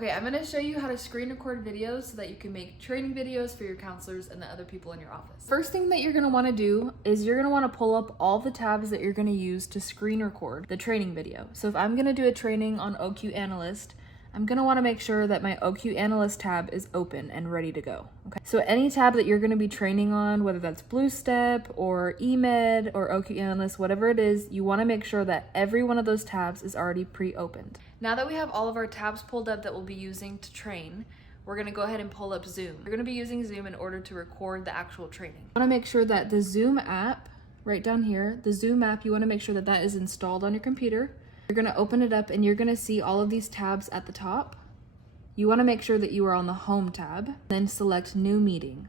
Okay, I'm gonna show you how to screen record videos so that you can make training videos for your counselors and the other people in your office. First thing that you're gonna wanna do is you're gonna wanna pull up all the tabs that you're gonna use to screen record the training video. So if I'm gonna do a training on OQ Analyst, I'm gonna wanna make sure that my OQ Analyst tab is open and ready to go, okay? So any tab that you're gonna be training on, whether that's BlueStep or eMed or OQ Analyst, whatever it is, you wanna make sure that every one of those tabs is already pre-opened. Now that we have all of our tabs pulled up that we'll be using to train, we're gonna go ahead and pull up Zoom. We're gonna be using Zoom in order to record the actual training. You wanna make sure that the Zoom app, right down here, the Zoom app, you wanna make sure that that is installed on your computer. You're gonna open it up and you're gonna see all of these tabs at the top. You wanna make sure that you are on the Home tab, then select New Meeting,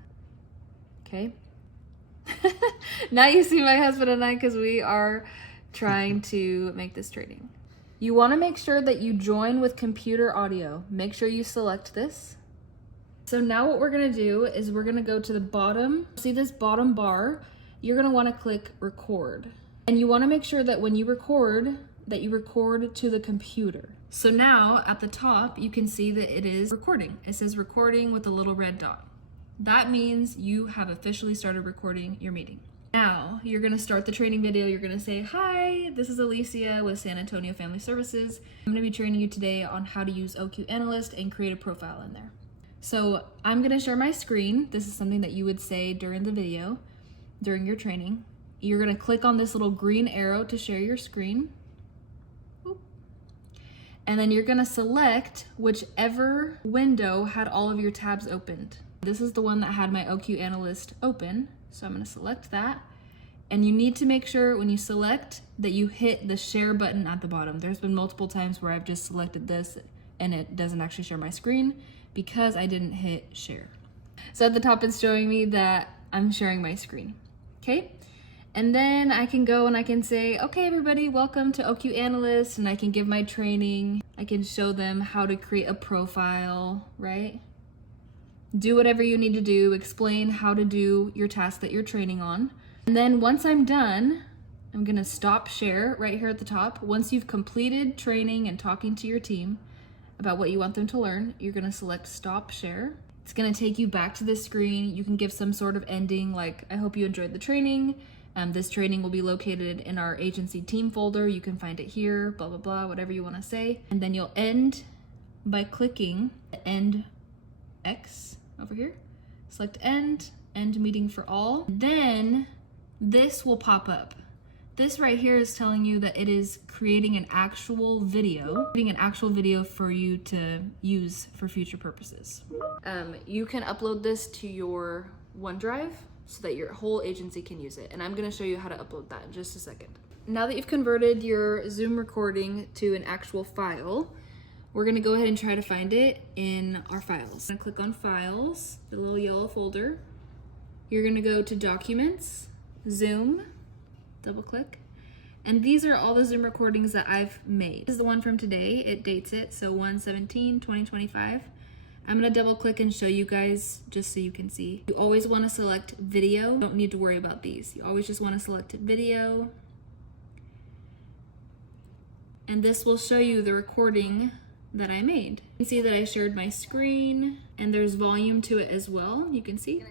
okay? Now you see my husband and I because we are trying to make this training. You wanna make sure that you join with computer audio. Make sure you select this. So now what we're gonna do is we're gonna go to the bottom, see this bottom bar? You're gonna wanna click record. And you wanna make sure that when you record, that you record to the computer. So now at the top, you can see that it is recording. It says recording with a little red dot. That means you have officially started recording your meeting. Now you're gonna start the training video. You're gonna say, hi, this is Alicia with San Antonio Family Services. I'm gonna be training you today on how to use OQ Analyst and create a profile in there. So I'm gonna share my screen. This is something that you would say during the video, during your training. You're gonna click on this little green arrow to share your screen. And then you're gonna select whichever window had all of your tabs opened. This is the one that had my OQ Analyst open, so I'm gonna select that. And you need to make sure when you select that you hit the share button at the bottom. There's been multiple times where I've just selected this and it doesn't actually share my screen because I didn't hit share. So at the top it's showing me that I'm sharing my screen, okay? And then I can go and I can say, okay, everybody, welcome to OQ Analyst, and I can give my training. I can show them how to create a profile, right? Do whatever you need to do, explain how to do your task that you're training on. And then once I'm done, I'm gonna stop share right here at the top. Once you've completed training and talking to your team about what you want them to learn, you're gonna select stop share. It's gonna take you back to this screen. You can give some sort of ending like, I hope you enjoyed the training. This training will be located in our agency team folder. You can find it here, blah, blah, blah, whatever you wanna say. And then you'll end by clicking the end X over here. Select end meeting for all. Then this will pop up. This right here is telling you that it is creating an actual video, for you to use for future purposes. You can upload this to your OneDrive so that your whole agency can use it. And I'm gonna show you how to upload that in just a second. Now that you've converted your Zoom recording to an actual file, we're gonna go ahead and try to find it in our files. I'm gonna click on Files, the little yellow folder. You're gonna go to Documents, Zoom, double click. And these are all the Zoom recordings that I've made. This is the one from today, it dates it, so 1/17/2025. I'm gonna double click and show you guys just so you can see. You always wanna select video. Don't need to worry about these. You always just wanna select video. And this will show you the recording that I made. You can see that I shared my screen and there's volume to it as well, you can see.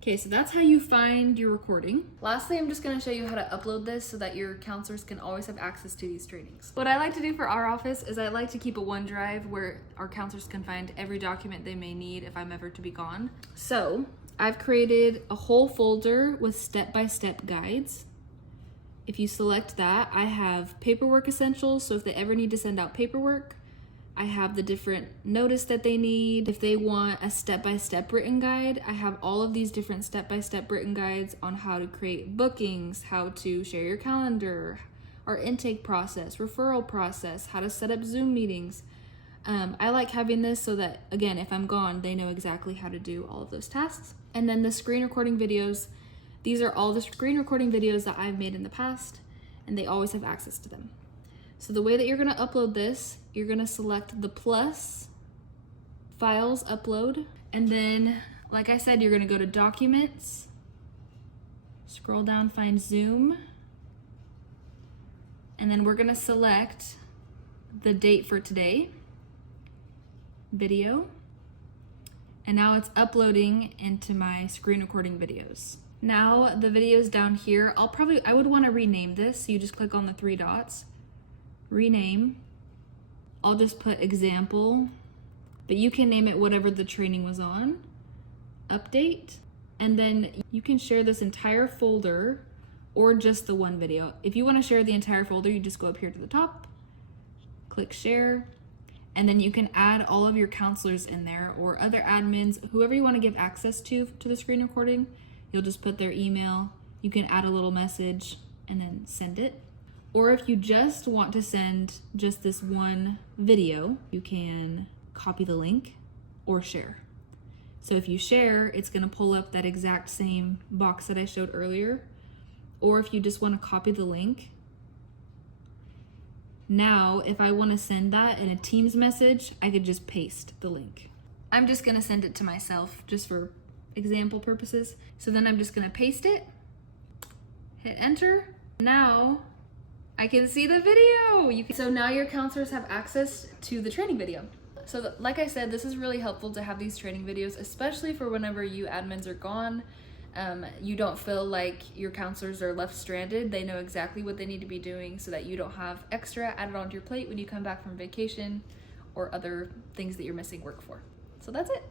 Okay, so that's how you find your recording. Lastly, I'm just gonna show you how to upload this so that your counselors can always have access to these trainings. What I like to do for our office is I like to keep a OneDrive where our counselors can find every document they may need if I'm ever to be gone. So I've created a whole folder with step-by-step guides. If you select that, I have paperwork essentials, so if they ever need to send out paperwork, I have the different notice that they need. If they want a step-by-step written guide, I have all of these different step-by-step written guides on how to create bookings, how to share your calendar, our intake process, referral process, how to set up Zoom meetings. I like having this so that, again, if I'm gone, they know exactly how to do all of those tasks. And then the screen recording videos, these are all the screen recording videos that I've made in the past, and they always have access to them. So the way that you're gonna upload this, you're gonna select the plus, files, upload, and then, like I said, you're gonna go to Documents, scroll down, find Zoom, and then we're gonna select the date for today. video. And now it's uploading into my screen recording videos. Now the videos down here, I would want to rename this. So you just click on the 3 dots, rename. I'll just put example, but you can name it whatever the training was on. Update, and then you can share this entire folder or just the one video. If you want to share the entire folder, you just go up here to the top, click share, and then you can add all of your counselors in there or other admins, whoever you want to give access to the screen recording. You'll just put their email. You can add a little message and then send it. Or if you just want to send just this one video, you can copy the link or share. So if you share, it's going to pull up that exact same box that I showed earlier. Or if you just want to copy the link. Now, if I want to send that in a Teams message, I could just paste the link. I'm just going to send it to myself just for example purposes. So then I'm just going to paste it, hit enter. Now I can see the video. So now your counselors have access to the training video. So like I said, this is really helpful to have these training videos, especially for whenever you admins are gone. You don't feel like your counselors are left stranded. They know exactly what they need to be doing so that you don't have extra added onto your plate when you come back from vacation or other things that you're missing work for. So that's it.